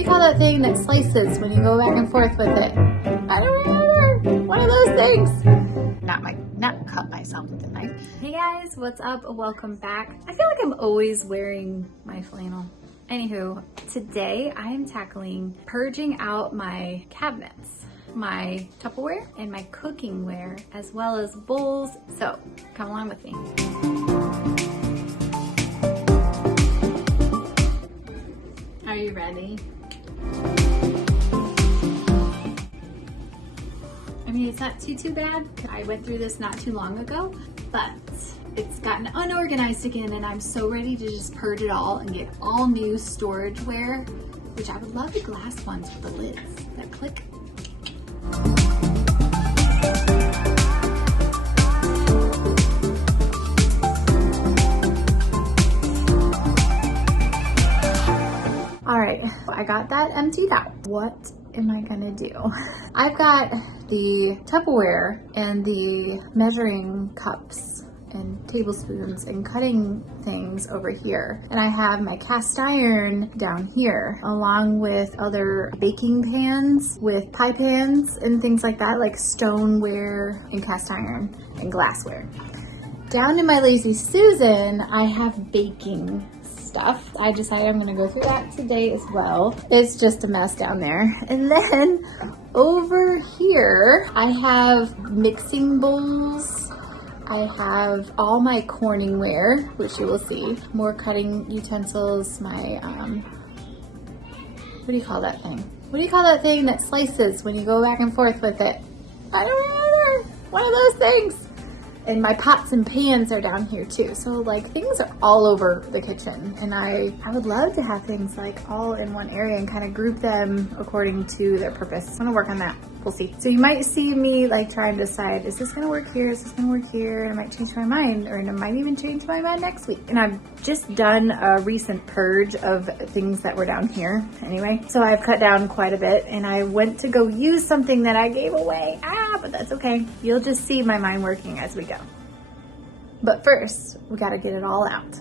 do you call that thing that slices when you go back and forth with it? I don't remember. One of those things. Not cut myself with a knife. Hey guys, what's up? Welcome back. I feel like I'm always wearing my flannel. Anywho, today I am tackling purging out my cabinets, my Tupperware and my cooking ware, as well as bowls. So come along with me. Are you ready? I mean, it's not too bad. I went through this not too long ago, but it's gotten unorganized again, and I'm so ready to just purge it all and get all new storage ware, which I would love the glass ones with the lids that click. All right, I got that emptied out. What am I gonna do? I've got the Tupperware and the measuring cups and tablespoons and cutting things over here. And I have my cast iron down here, along with other baking pans with pie pans and things like that, like stoneware and cast iron and glassware. Down in my Lazy Susan, I have baking stuff. I decided I'm gonna go through that today as well. It's just a mess down there. And then over here, I have mixing bowls. I have all my corning ware, which you will see. More cutting utensils, my, what do you call that thing? What do you call that thing that slices when you go back and forth with it? I don't remember. One of those things. And my pots and pans are down here too. So like things are all over the kitchen, and I would love to have things like all in one area and kind of group them according to their purpose. I'm gonna work on that. We'll see. So you might see me like trying to decide, is this gonna work here? Is this gonna work here? And I might change my mind, or I might even change my mind next week. And I've just done a recent purge of things that were down here anyway. So I've cut down quite a bit, and I went to go use something that I gave away. But that's okay. You'll just see my mind working as we go. But first, we gotta get it all out.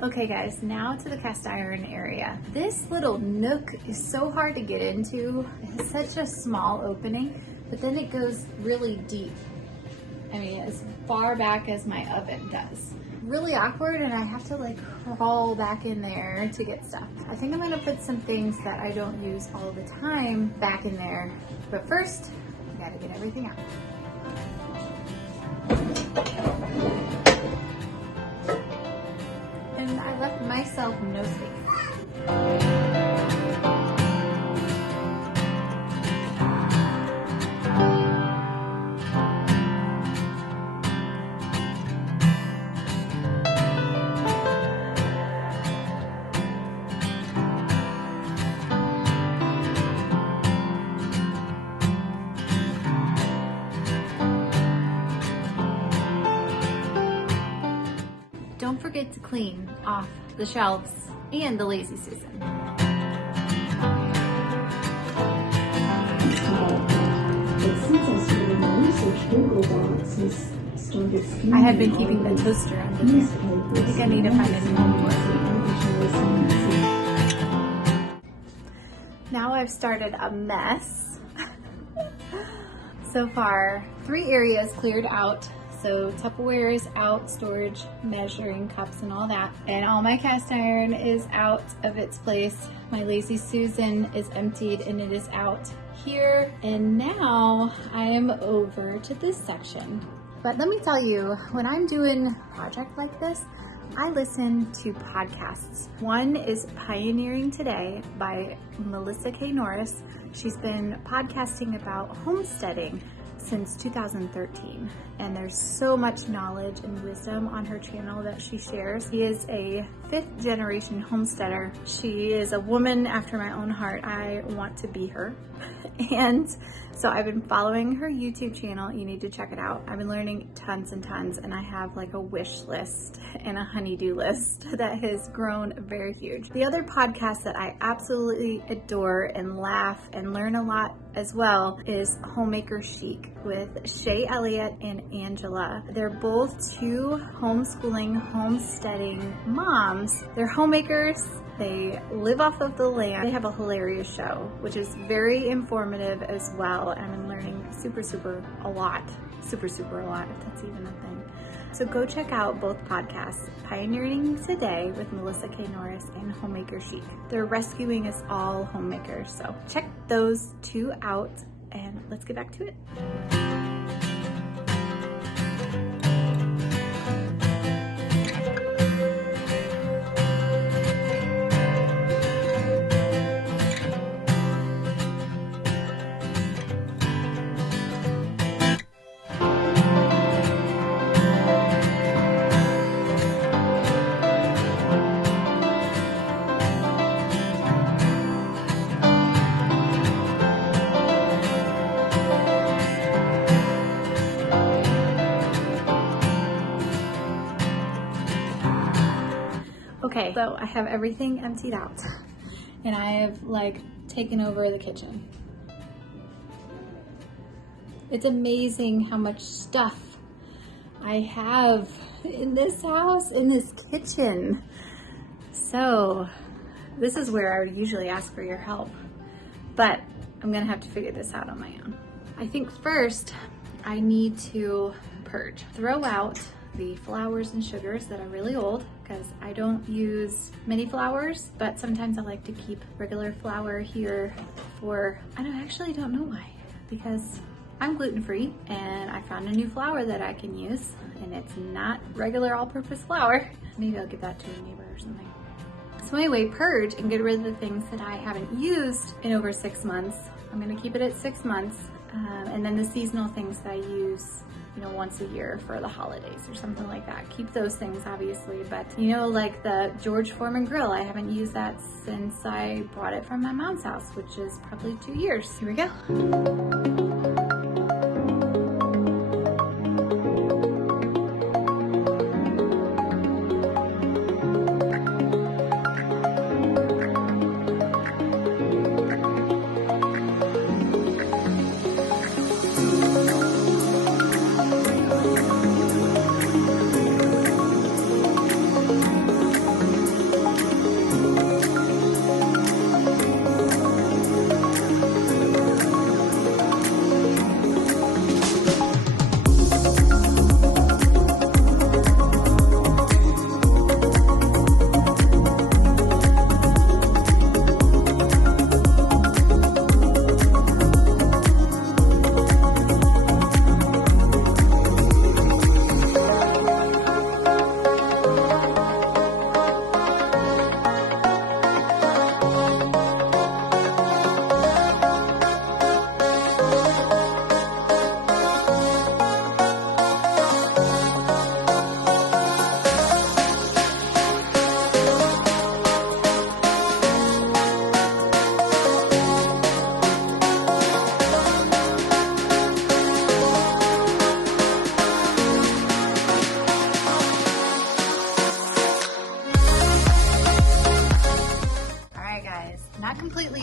Okay guys, now to the cast iron area. This little nook is so hard to get into. It's such a small opening, but then it goes really deep. I mean, as far back as my oven does. Really awkward, and I have to like crawl back in there to get stuff. I think I'm gonna put some things that I don't use all the time back in there. But first, I gotta get everything out. And I left myself no space. Don't forget to clean off the shelves and the Lazy Susan. I had been keeping the toaster under there. I think I need to find a new home for it. Now I've started a mess. So far, 3 areas cleared out. So Tupperware is out, storage, measuring cups and all that. And all my cast iron is out of its place. My Lazy Susan is emptied and it is out here. And now I am over to this section. But let me tell you, when I'm doing a project like this, I listen to podcasts. One is Pioneering Today by Melissa K. Norris. She's been podcasting about homesteading since 2013, and there's so much knowledge and wisdom on her channel that she shares. She is a 5th generation homesteader. She is a woman after my own heart. I want to be her. And so I've been following her YouTube channel. You need to check it out. I've been learning tons and tons, and I have like a wish list and a honey-do list that has grown very huge. The other podcast that I absolutely adore and laugh and learn a lot as well is Homemaker Chic with Shay Elliott and Angela. They're both 2 homeschooling, homesteading moms. They're homemakers. They live off of the land. They have a hilarious show, which is very informative as well. And I'm learning super a lot, if that's even a thing. So go check out both podcasts, Pioneering Today with Melissa K. Norris and Homemaker Chic. They're rescuing us all homemakers. So check those 2 out, and let's get back to it. Okay, so I have everything emptied out, and I have like taken over the kitchen. It's amazing how much stuff I have in this house, in this kitchen. So this is where I would usually ask for your help, but I'm gonna have to figure this out on my own. I think first I need to purge, throw out the flours and sugars that are really old, because I don't use many flours, but sometimes I like to keep regular flour here for, I actually don't know why, because I'm gluten-free and I found a new flour that I can use, and it's not regular all-purpose flour. Maybe I'll give that to a neighbor or something. So anyway, purge and get rid of the things that I haven't used in over 6 months. I'm gonna keep it at 6 months, and then the seasonal things that I use, once a year for the holidays or something like that. Keep those things, obviously, but like the George Foreman grill, I haven't used that since I brought it from my mom's house, which is probably 2 years. Here we go.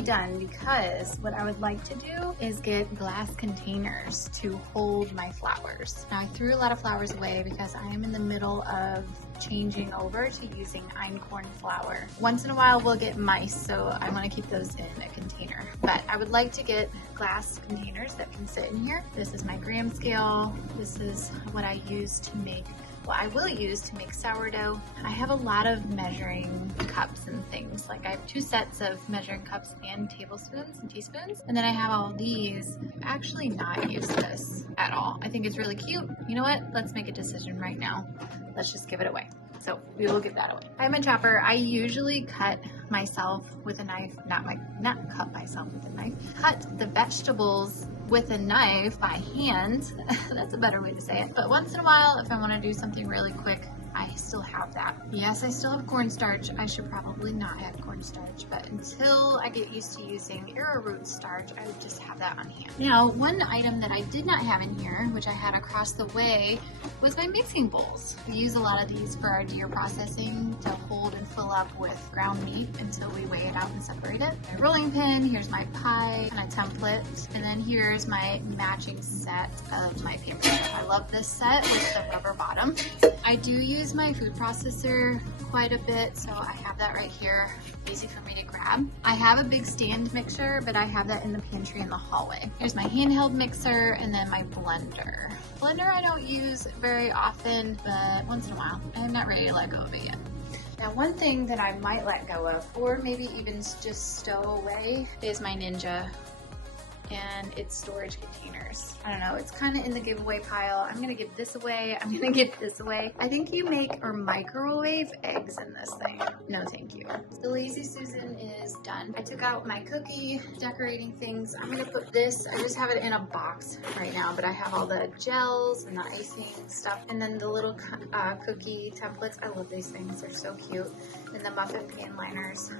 Done, because what I would like to do is get glass containers to hold my flowers. Now, I threw a lot of flowers away because I am in the middle of changing over to using einkorn flour. Once in a while we'll get mice, so I want to keep those in a container, but I would like to get glass containers that can sit in here. This is my gram scale. This is what I use to make, well, I will use to make sourdough. I have a lot of measuring cups and things. Like I have 2 sets of measuring cups and tablespoons and teaspoons. And then I have all these. I'm actually not used this at all. I think it's really cute. You know what? Let's make a decision right now. Let's just give it away. So we will get that away. I have my chopper. I usually cut myself with a knife, not cut myself with a knife, cut the vegetables with a knife by hand. That's a better way to say it. But once in a while, if I want to do something really quick, I still have that. Yes, I still have cornstarch. I should probably not have cornstarch, but until I get used to using arrowroot starch, I would just have that on hand. Now, one item that I did not have in here, which I had across the way, was my mixing bowls. We use a lot of these for our deer processing to hold and fill up with ground meat until we weigh it out and separate it. My rolling pin, here's my pie and a template, and then here's my matching set of my paper. I love this set with the rubber bottom. I do use my food processor quite a bit, so I have that right here, easy for me to grab. I have a big stand mixer, but I have that in the pantry in the hallway. Here's my handheld mixer and then my blender. Blender I don't use very often, but once in a while. I'm not ready to let go of it yet. Now, one thing that I might let go of, or maybe even just stow away, is my Ninja and its storage containers. I don't know, it's kind of in the giveaway pile. I'm gonna give this away, I'm gonna give this away. I think you make or microwave eggs in this thing. No thank you. The Lazy Susan is done. I took out my cookie decorating things. I'm gonna put this, I just have it in a box right now, but I have all the gels and the icing stuff, and then the little cookie templates. I love these things, they're so cute. And the muffin pan liners.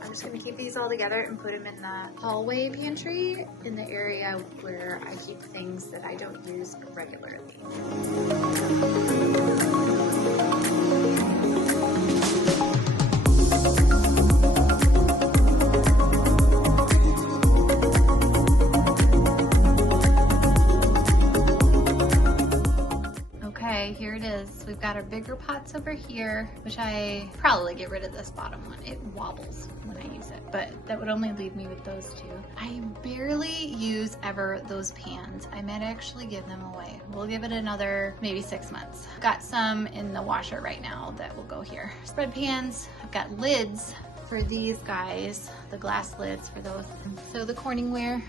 I'm just gonna keep these all together and put them in the hallway pantry in the area where I keep things that I don't use regularly. Okay, here it is. We've got our bigger pots over here, which I probably get rid of this bottom one. It wobbles when I use it, but that would only leave me with those two. I barely use ever those pans. I might actually give them away. We'll give it another maybe 6 months. Got some in the washer right now that will go here. Spread pans. I've got lids for these guys, the glass lids for those. So the Corningware,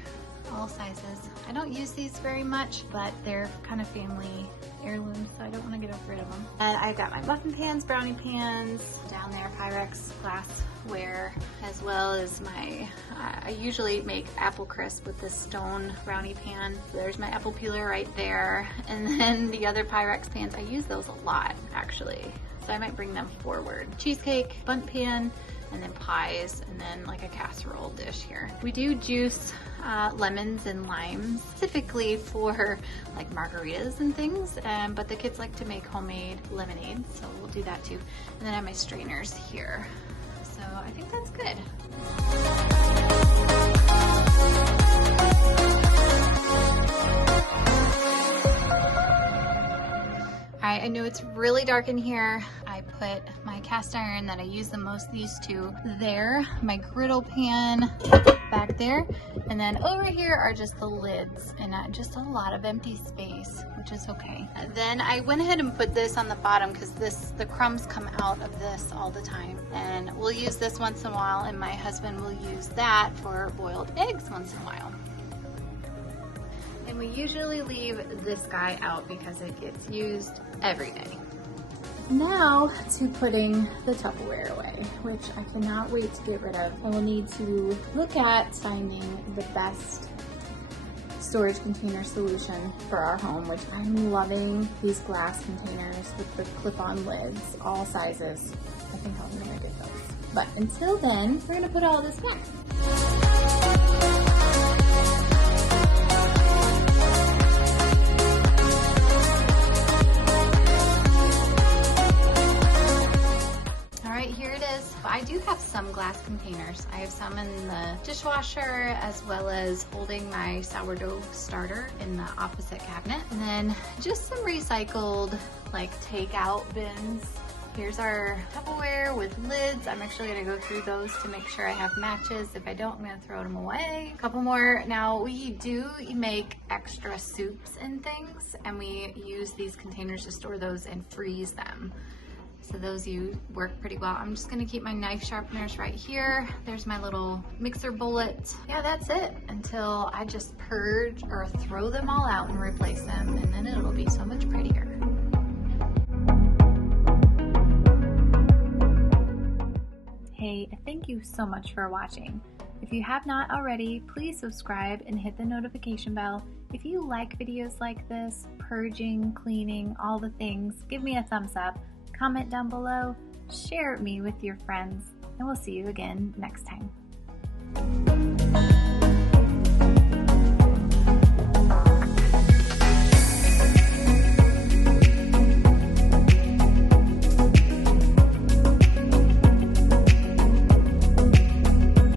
all sizes. I don't use these very much, but they're kind of family heirlooms, so I don't want to get rid of them. And I've got my muffin pans, brownie pans, down there, Pyrex glassware, as well as my, I usually make apple crisp with this stone brownie pan. There's my apple peeler right there. And then the other Pyrex pans, I use those a lot, actually. So I might bring them forward. Cheesecake, bundt pan, and then pies, and then like a casserole dish here. We do juice lemons and limes, specifically for like margaritas and things, but the kids like to make homemade lemonade, so we'll do that too. And then I have my strainers here. So I think that's good. Alright, I know it's really dark in here. I put my cast iron that I use the most, these two there, my griddle pan back there, and then over here are just the lids and just a lot of empty space, which is okay. Then I went ahead and put this on the bottom because the crumbs come out of this all the time, and we'll use this once in a while, and my husband will use that for boiled eggs once in a while. And we usually leave this guy out because it gets used every day. Now to putting the Tupperware away, which I cannot wait to get rid of. I will need to look at finding the best storage container solution for our home, which I'm loving these glass containers with the clip-on lids, all sizes. I think I'm gonna get those. But until then, we're gonna put all this back. Here it is. I do have some glass containers. I have some in the dishwasher, as well as holding my sourdough starter in the opposite cabinet. And then just some recycled like takeout bins. Here's our Tupperware with lids. I'm actually gonna go through those to make sure I have matches. If I don't, I'm gonna throw them away. A couple more. Now we do make extra soups and things, and we use these containers to store those and freeze them. So those work pretty well. I'm just gonna keep my knife sharpeners right here. There's my little mixer bullet. Yeah, that's it until I just purge or throw them all out and replace them, and then it'll be so much prettier. Hey, thank you so much for watching. If you have not already, please subscribe and hit the notification bell. If you like videos like this, purging, cleaning, all the things, give me a thumbs up, comment down below, share me with your friends, and we'll see you again next time.